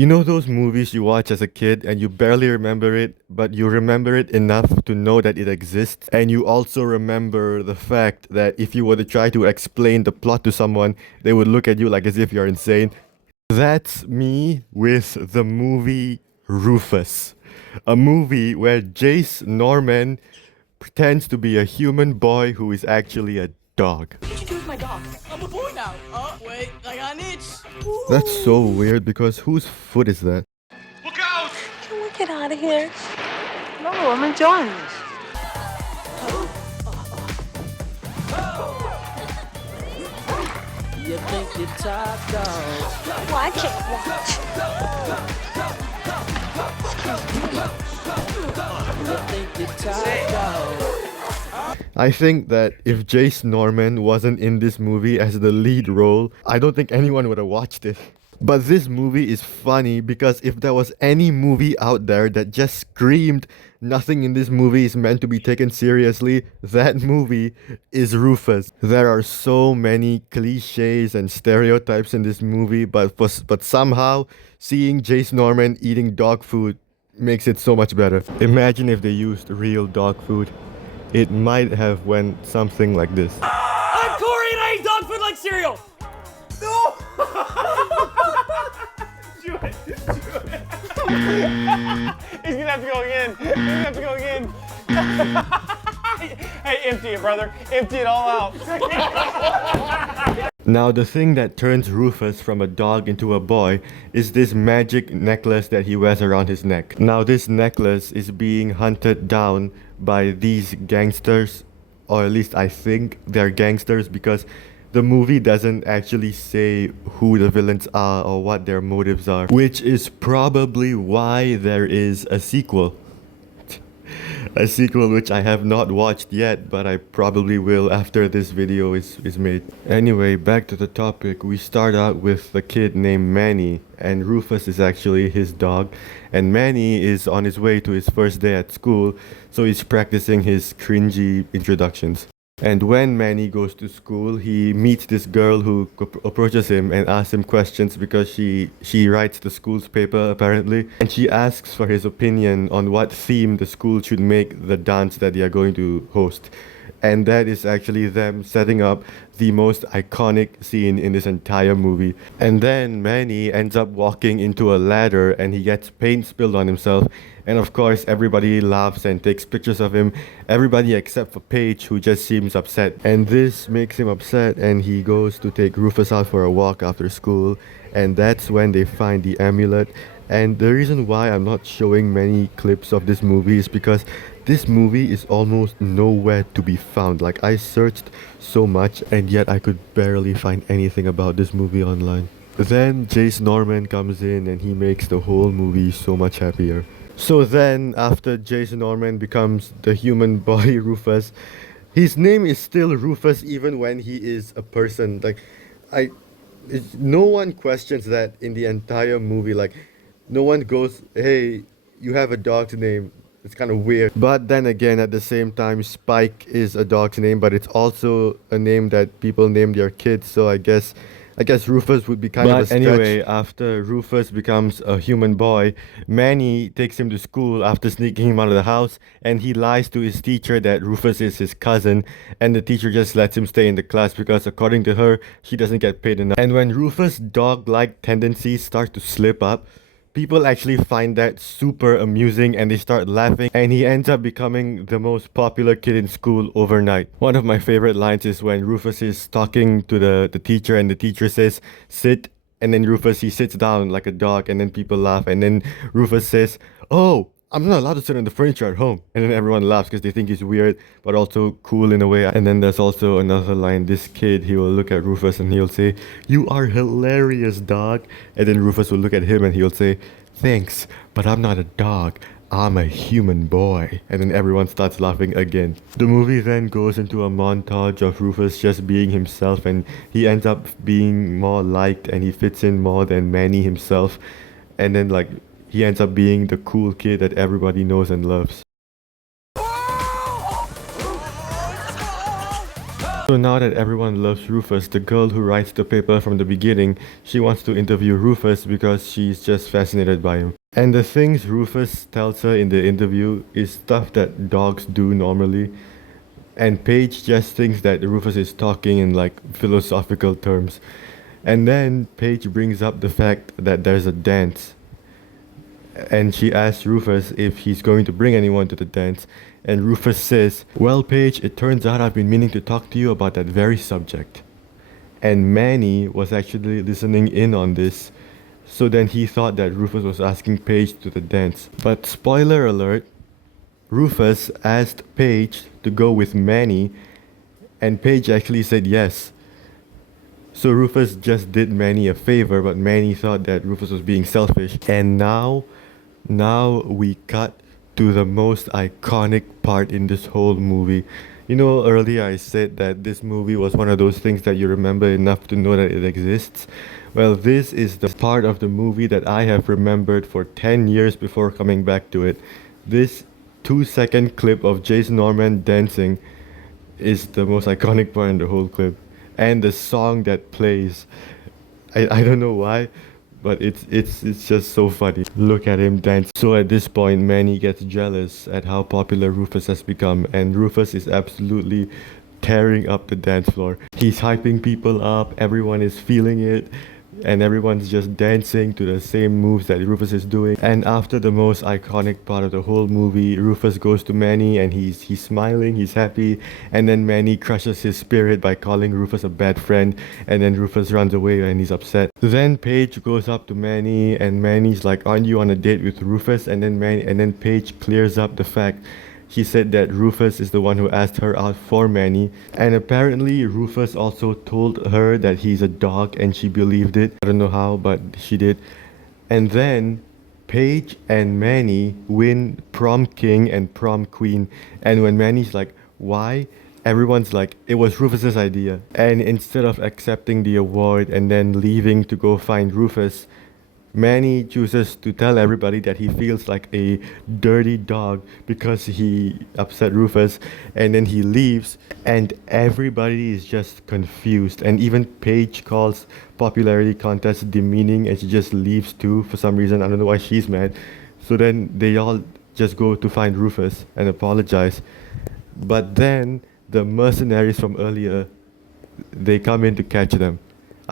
You know those movies you watch as a kid and you barely remember it, but you remember it enough to know that it exists? And you also remember the fact that if you were to try to explain the plot to someone, they would look at you like as if you're insane. That's me with the movie Rufus. A movie where Jace Norman pretends to be a human boy who is actually a dog. What did you do with my dog? I'm a boy now. Oh, wait, I got an itch. That's so weird because whose foot is that? Look out! Can we get out of here? No, I'm enjoying this. You think you're top dog? Well, I can't watch. You think you're top dog? I think that if Jace Norman wasn't in this movie as the lead role, I don't think anyone would have watched it. But this movie is funny because if there was any movie out there that just screamed nothing in this movie is meant to be taken seriously, that movie is Rufus. There are so many cliches and stereotypes in this movie, but somehow seeing Jace Norman eating dog food makes it so much better. Imagine if they used real dog food. It might have went something like this. I'm Corey and I eat dog food like cereal. No! Do it! He's gonna have to go again. He's gonna have to go again. Hey, empty it, brother. Empty it all out. Now, the thing that turns Rufus from a dog into a boy is this magic necklace that he wears around his neck. Now, this necklace is being hunted down by these gangsters, or at least I think they're gangsters because the movie doesn't actually say who the villains are or what their motives are, which is probably why there is a sequel. A sequel which I have not watched yet, but I probably will after this video is made. Anyway, back to the topic. We start out with the kid named Manny, and Rufus is actually his dog. And Manny is on his way to his first day at school, so he's practicing his cringy introductions. And when Manny goes to school, he meets this girl who approaches him and asks him questions because she writes the school's paper apparently. And she asks for his opinion on what theme the school should make the dance that they are going to host. And that is actually them setting up the most iconic scene in this entire movie. And then Manny ends up walking into a ladder and he gets paint spilled on himself. And of course, everybody laughs and takes pictures of him. Everybody except for Paige, who just seems upset. And this makes him upset and he goes to take Rufus out for a walk after school. And that's when they find the amulet. And the reason why I'm not showing many clips of this movie is because this movie is almost nowhere to be found. Like, I searched so much and yet I could barely find anything about this movie online. Then Jace Norman comes in and he makes the whole movie so much happier. So then, after Jace Norman becomes the human boy Rufus, his name is still Rufus even when he is a person. Like, no one questions that in the entire movie. Like, no one goes, hey, you have a dog's name. It's kind of weird. But then again, at the same time, Spike is a dog's name, but it's also a name that people name their kids. So I guess Rufus would be kind of a stretch. But anyway, after Rufus becomes a human boy, Manny takes him to school after sneaking him out of the house, and he lies to his teacher that Rufus is his cousin, and the teacher just lets him stay in the class because according to her, she doesn't get paid enough. And when Rufus' dog-like tendencies start to slip up, people actually find that super amusing and they start laughing, and he ends up becoming the most popular kid in school overnight. One of my favorite lines is when Rufus is talking to the teacher and the teacher says, sit, and then Rufus, he sits down like a dog and then people laugh, and then Rufus says, oh, I'm not allowed to sit on the furniture at home. And then everyone laughs because they think he's weird, but also cool in a way. And then there's also another line. This kid, he will look at Rufus and he'll say, you are hilarious, dog. And then Rufus will look at him and he'll say, thanks, but I'm not a dog. I'm a human boy. And then everyone starts laughing again. The movie then goes into a montage of Rufus just being himself, and he ends up being more liked and he fits in more than Manny himself. And then he ends up being the cool kid that everybody knows and loves. So now that everyone loves Rufus, the girl who writes the paper from the beginning, she wants to interview Rufus because she's just fascinated by him. And the things Rufus tells her in the interview is stuff that dogs do normally. And Paige just thinks that Rufus is talking in like philosophical terms. And then Paige brings up the fact that there's a dance. And she asks Rufus if he's going to bring anyone to the dance. And Rufus says, "Well, Paige, it turns out I've been meaning to talk to you about that very subject." And Manny was actually listening in on this. So then he thought that Rufus was asking Paige to the dance. But spoiler alert, Rufus asked Paige to go with Manny, and Paige actually said yes. So Rufus just did Manny a favor, but Manny thought that Rufus was being selfish. And now we cut to the most iconic part in this whole movie. You know, earlier I said that this movie was one of those things that you remember enough to know that it exists. Well, this is the part of the movie that I have remembered for 10 years before coming back to it. This 2-second clip of Jace Norman dancing is the most iconic part in the whole clip. And the song that plays, I don't know why, but it's just so funny. Look at him dance. So at this point, Manny gets jealous at how popular Rufus has become, and Rufus is absolutely tearing up the dance floor. He's hyping people up, everyone is feeling it, and everyone's just dancing to the same moves that Rufus is doing. And after the most iconic part of the whole movie, Rufus goes to Manny and he's smiling, he's happy, and then Manny crushes his spirit by calling Rufus a bad friend, and then Rufus runs away and he's upset. Then Paige goes up to Manny and Manny's like, "Aren't you on a date with Rufus?" And then Paige clears up the fact. She said that Rufus is the one who asked her out for Manny, and apparently Rufus also told her that he's a dog and she believed it. I don't know how, but she did. And then Paige and Manny win prom king and prom queen, and when Manny's like, "Why?" everyone's like, "It was Rufus's idea." And instead of accepting the award and then leaving to go find Rufus, Manny chooses to tell everybody that he feels like a dirty dog because he upset Rufus, and then he leaves and everybody is just confused, and even Paige calls popularity contest demeaning and she just leaves too for some reason. I don't know why she's mad. So then they all just go to find Rufus and apologize. But then the mercenaries from earlier, they come in to catch them.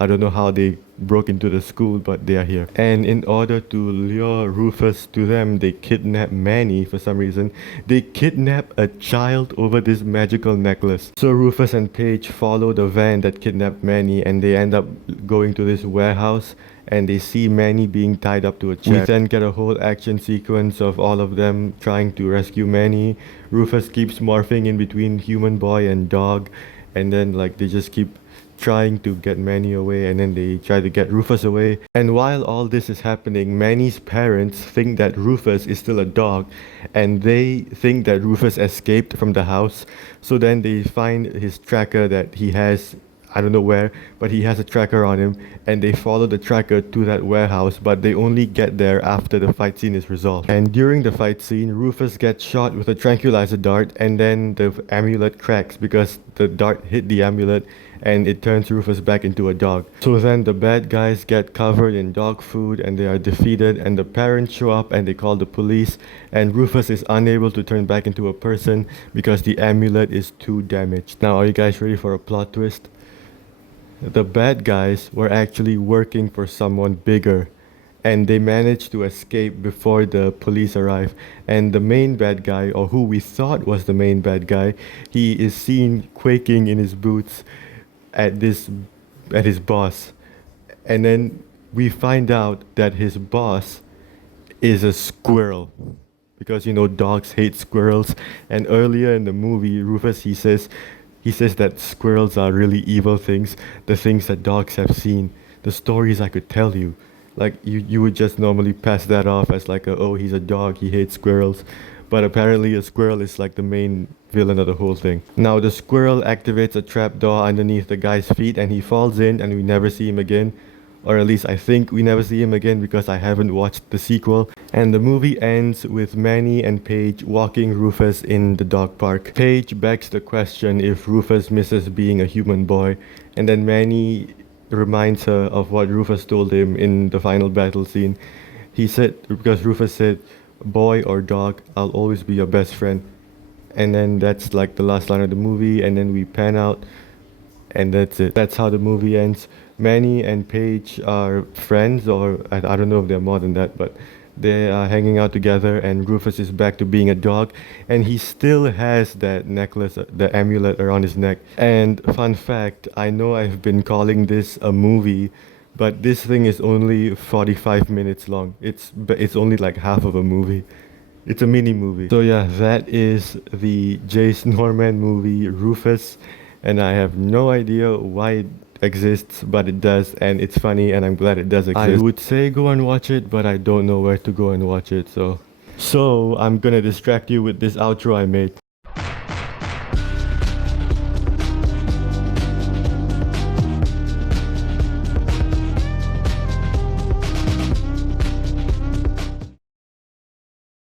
I don't know how they broke into the school, but they are here. And in order to lure Rufus to them, they kidnap Manny for some reason. They kidnap a child over this magical necklace. So Rufus and Paige follow the van that kidnapped Manny, and they end up going to this warehouse and they see Manny being tied up to a chair. We then get a whole action sequence of all of them trying to rescue Manny. Rufus keeps morphing in between human boy and dog, and then like they just keep trying to get Manny away, and then they try to get Rufus away. And while all this is happening, Manny's parents think that Rufus is still a dog, and they think that Rufus escaped from the house. So then they find his tracker that he has, I don't know where, but he has a tracker on him, and they follow the tracker to that warehouse, but they only get there after the fight scene is resolved. And during the fight scene, Rufus gets shot with a tranquilizer dart, and then the amulet cracks because the dart hit the amulet and it turns Rufus back into a dog. So then the bad guys get covered in dog food and they are defeated, and the parents show up and they call the police, and Rufus is unable to turn back into a person because the amulet is too damaged. Now, are you guys ready for a plot twist? The bad guys were actually working for someone bigger, and they managed to escape before the police arrive. And the main bad guy, or who we thought was the main bad guy, he is seen quaking in his boots at his boss. And then we find out that his boss is a squirrel, because you know dogs hate squirrels. And earlier in the movie, Rufus he says that squirrels are really evil things, the things that dogs have seen, the stories I could tell you. Like you would just normally pass that off as like oh, he's a dog, he hates squirrels. But apparently a squirrel is like the main villain of the whole thing. Now the squirrel activates a trapdoor underneath the guy's feet, and he falls in and we never see him again. Or at least I think we never see him again because I haven't watched the sequel. And the movie ends with Manny and Paige walking Rufus in the dog park. Paige begs the question if Rufus misses being a human boy, and then Manny reminds her of what Rufus told him in the final battle scene. He said, because Rufus said, "Boy or dog, I'll always be your best friend." And then that's like the last line of the movie, and then we pan out, and that's it. That's how the movie ends. Manny and Paige are friends, or I don't know if they're more than that, but they are hanging out together, and Rufus is back to being a dog, and he still has that necklace, the amulet around his neck. And fun fact, I know I've been calling this a movie, but this thing is only 45 minutes long. It's only like half of a movie. It's a mini movie. So yeah, that is the Jace Norman movie Rufus, and I have no idea why it exists, but it does, and it's funny, and I'm glad it does exist. I would say go and watch it, but I don't know where to go and watch it, so I'm gonna distract you with this outro I made.